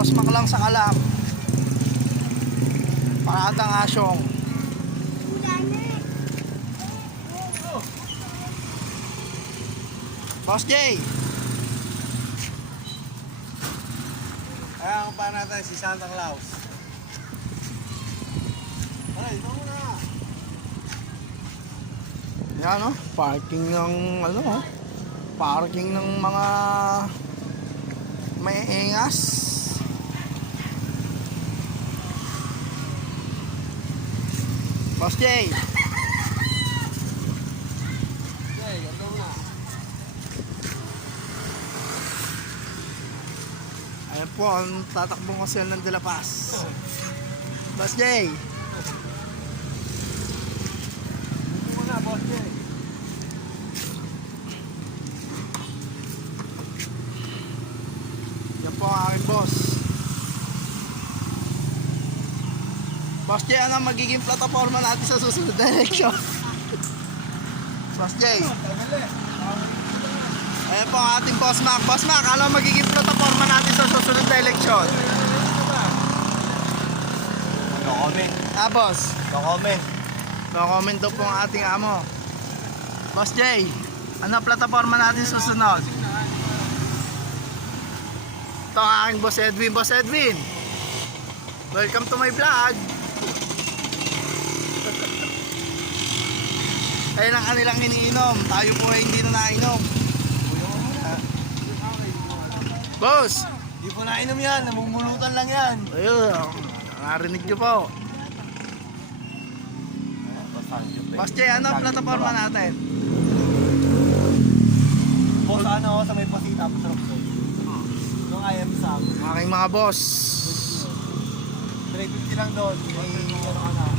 Boss Mac lang sa kalam. Paratang asyong. Boss J. Kaya pa natin si Santa Claus. Ay, ito muna. Yan o, parking ng ano o. Parking ng mga may engas. Boss J. Okay, ito muna. Ayan po, ang tatakbong kasi ng De La Paz. Boss J. Ito muna, boss J. Yan po ang aking boss. Boss J, ano magiging plataforma natin sa susunod na eleksyon? Boss J. Ayan po ang ating Boss Mac. Boss Mac, ano magiging plataforma natin sa susunod na eleksyon? No comment. Boss. No comment. No comment daw po ang ating amo. Boss J, ano plataforma natin susunod? Ito ang aking Boss Edwin. Boss Edwin, welcome to my vlog. Kaya lang kanilang iniinom. Tayo po ay hindi na nainom. Boss! Di po nainom yan, namumulutan lang yan. Ayun, narinig nyo po. Boss J, ano plataforma natin? Boss, ano, sa may pasita, pasarap. Nung I am Sam. Aking mga boss. 350 lang doon. May ano ka na.